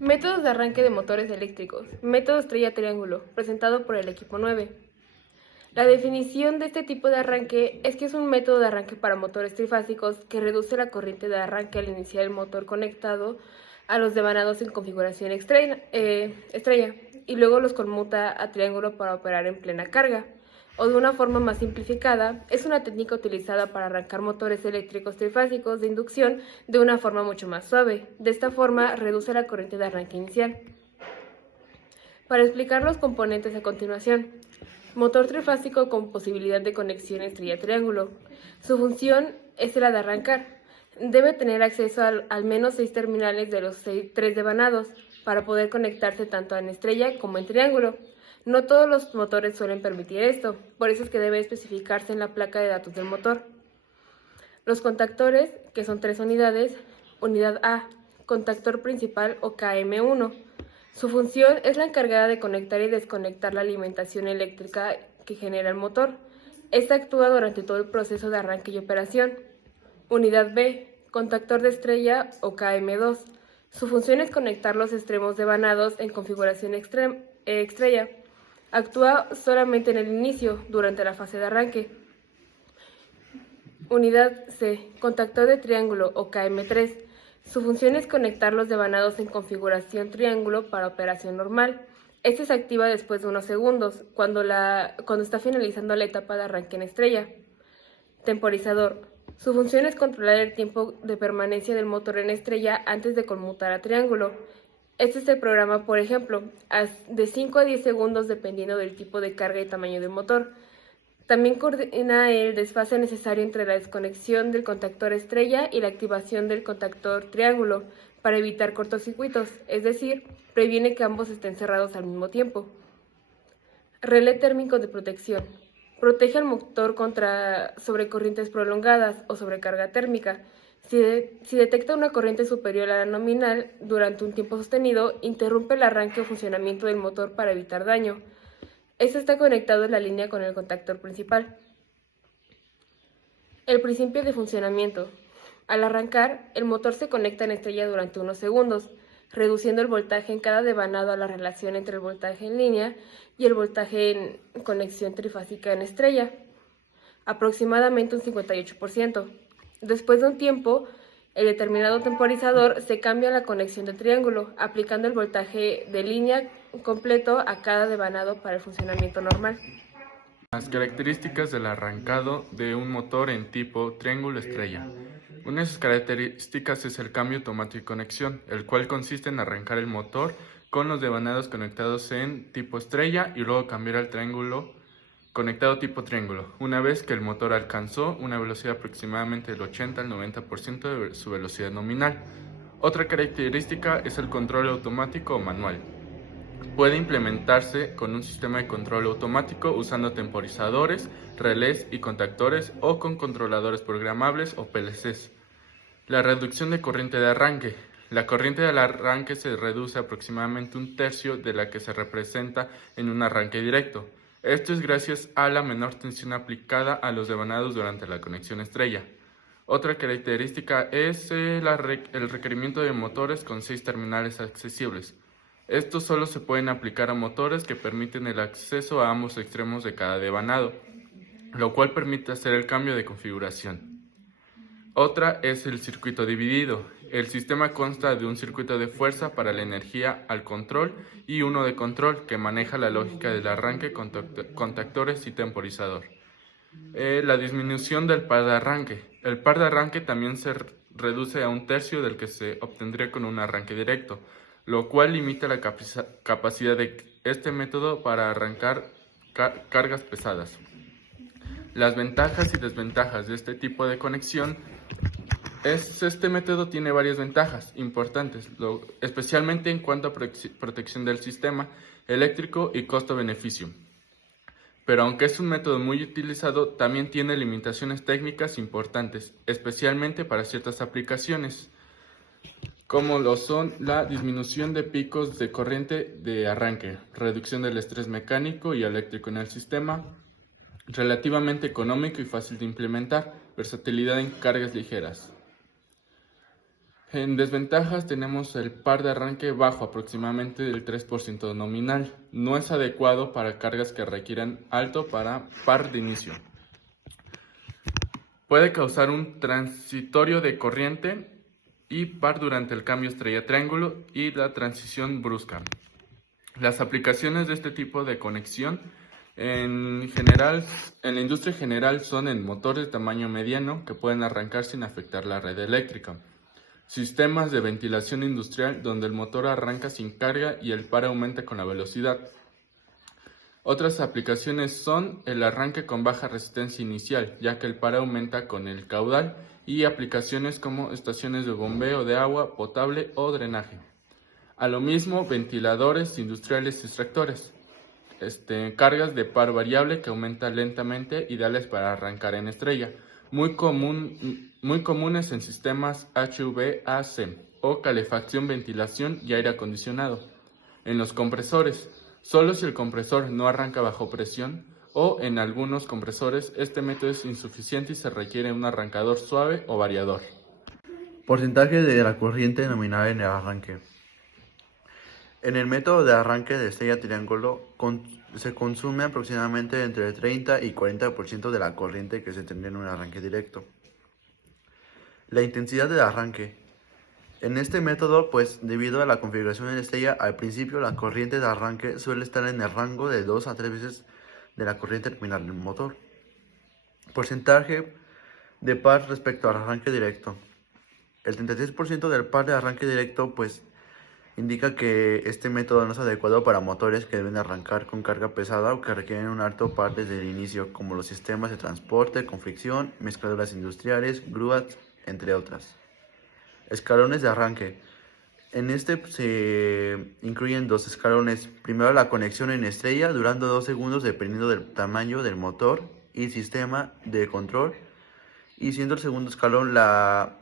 Métodos de arranque de motores eléctricos. Método estrella triángulo, presentado por el equipo 9. La definición de este tipo de arranque es que es un método de arranque para motores trifásicos que reduce la corriente de arranque al iniciar el motor conectado a los devanados en configuración estrella y luego los conmuta a triángulo para operar en plena carga. O de una forma más simplificada, es una técnica utilizada para arrancar motores eléctricos trifásicos de inducción de una forma mucho más suave. De esta forma, reduce la corriente de arranque inicial. Para explicar los componentes a continuación. Motor trifásico con posibilidad de conexión estrella-triángulo. Su función es la de arrancar. Debe tener acceso al menos 6 terminales de los 3 devanados para poder conectarse tanto en estrella como en triángulo. No todos los motores suelen permitir esto, por eso es que debe especificarse en la placa de datos del motor. Los contactores, que son 3 unidades. Unidad A, contactor principal o KM1. Su función es la encargada de conectar y desconectar la alimentación eléctrica que genera el motor. Esta actúa durante todo el proceso de arranque y operación. Unidad B, contactor de estrella o KM2. Su función es conectar los extremos devanados en configuración estrella. Actúa solamente en el inicio, durante la fase de arranque. Unidad C, contactor de triángulo o KM3. Su función es conectar los devanados en configuración triángulo para operación normal. Este se activa después de unos segundos, cuando está finalizando la etapa de arranque en estrella. Temporizador. Su función es controlar el tiempo de permanencia del motor en estrella antes de conmutar a triángulo. Este se programa, por ejemplo, de 5 a 10 segundos dependiendo del tipo de carga y tamaño del motor. También coordina el desfase necesario entre la desconexión del contactor estrella y la activación del contactor triángulo para evitar cortocircuitos, es decir, previene que ambos estén cerrados al mismo tiempo. Relé térmico de protección. Protege al motor contra sobrecorrientes prolongadas o sobrecarga térmica. Si detecta una corriente superior a la nominal durante un tiempo sostenido, interrumpe el arranque o funcionamiento del motor para evitar daño. Este está conectado en la línea con el contactor principal. El principio de funcionamiento. Al arrancar, el motor se conecta en estrella durante unos segundos, reduciendo el voltaje en cada devanado a la relación entre el voltaje en línea y el voltaje en conexión trifásica en estrella, aproximadamente un 58%. Después de un tiempo, el determinado temporizador se cambia a la conexión de triángulo, aplicando el voltaje de línea completo a cada devanado para el funcionamiento normal. Las características del arrancado de un motor en tipo triángulo estrella. Una de sus características es el cambio automático de conexión, el cual consiste en arrancar el motor con los devanados conectados en tipo estrella y luego cambiar al triángulo conectado tipo triángulo, una vez que el motor alcanzó una velocidad aproximadamente del 80 al 90% de su velocidad nominal. Otra característica es el control automático o manual. Puede implementarse con un sistema de control automático usando temporizadores, relés y contactores o con controladores programables o PLCs. La reducción de corriente de arranque. La corriente del arranque se reduce aproximadamente un tercio de la que se representa en un arranque directo. Esto es gracias a la menor tensión aplicada a los devanados durante la conexión estrella. Otra característica es el requerimiento de motores con 6 terminales accesibles. Estos solo se pueden aplicar a motores que permiten el acceso a ambos extremos de cada devanado, lo cual permite hacer el cambio de configuración. Otra es el circuito dividido. El sistema consta de un circuito de fuerza para la energía al control y uno de control que maneja la lógica del arranque, contactores y temporizador. La disminución del par de arranque. El par de arranque también se reduce a un tercio del que se obtendría con un arranque directo, lo cual limita la capacidad de este método para arrancar cargas pesadas. Las ventajas y desventajas de este tipo de conexión este método tiene varias ventajas importantes, especialmente en cuanto a protección del sistema eléctrico y costo-beneficio. Pero aunque es un método muy utilizado, también tiene limitaciones técnicas importantes, especialmente para ciertas aplicaciones, como lo son la disminución de picos de corriente de arranque, reducción del estrés mecánico y eléctrico en el sistema, relativamente económico y fácil de implementar, versatilidad en cargas ligeras. En desventajas tenemos el par de arranque bajo, aproximadamente del 3% nominal. No es adecuado para cargas que requieran alto para par de inicio. Puede causar un transitorio de corriente y par durante el cambio estrella-triángulo y la transición brusca. Las aplicaciones de este tipo de conexión en la industria general son en motores de tamaño mediano que pueden arrancar sin afectar la red eléctrica. Sistemas de ventilación industrial donde el motor arranca sin carga y el par aumenta con la velocidad. Otras aplicaciones son el arranque con baja resistencia inicial, ya que el par aumenta con el caudal, y aplicaciones como estaciones de bombeo de agua potable o drenaje. A lo mismo, ventiladores industriales y extractores. Cargas de par variable que aumenta lentamente, ideales para arrancar en estrella. Muy comunes en sistemas HVAC o calefacción, ventilación y aire acondicionado. En los compresores, solo si el compresor no arranca bajo presión, o en algunos compresores este método es insuficiente y se requiere un arrancador suave o variador. Porcentaje de la corriente nominal en el arranque. En el método de arranque de estrella-triángulo se consume aproximadamente entre el 30 y 40% de la corriente que se tendría en un arranque directo. La intensidad del arranque. En este método, pues debido a la configuración de la estrella, al principio la corriente de arranque suele estar en el rango de 2 a 3 veces de la corriente terminal del motor. Porcentaje de par respecto al arranque directo. El 36% del par de arranque directo, pues indica que este método no es adecuado para motores que deben arrancar con carga pesada o que requieren un alto par desde el inicio, como los sistemas de transporte con fricción, mezcladoras industriales, grúas, entre otras. Escalones de arranque. En este se incluyen dos escalones. Primero la conexión en estrella, durando 2 segundos dependiendo del tamaño del motor y sistema de control. Y siendo el segundo escalón la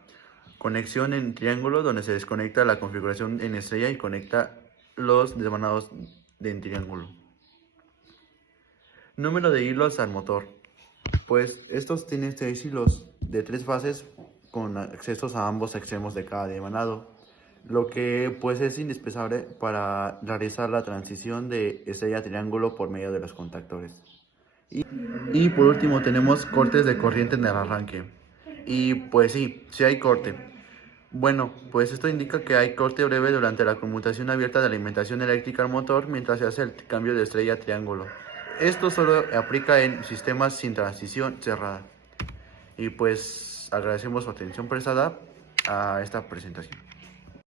conexión en triángulo, donde se desconecta la configuración en estrella y conecta los desvanados en triángulo. Número de hilos al motor. Pues estos tienen 6 hilos de 3 fases con accesos a ambos extremos de cada desvanado, lo que pues es indispensable para realizar la transición de estrella a triángulo por medio de los contactores. Y por último tenemos cortes de corriente en el arranque. Y pues sí hay corte. Bueno, pues esto indica que hay corte breve durante la conmutación abierta de alimentación eléctrica al motor mientras se hace el cambio de estrella a triángulo. Esto solo aplica en sistemas sin transición cerrada. Y pues agradecemos su atención prestada a esta presentación.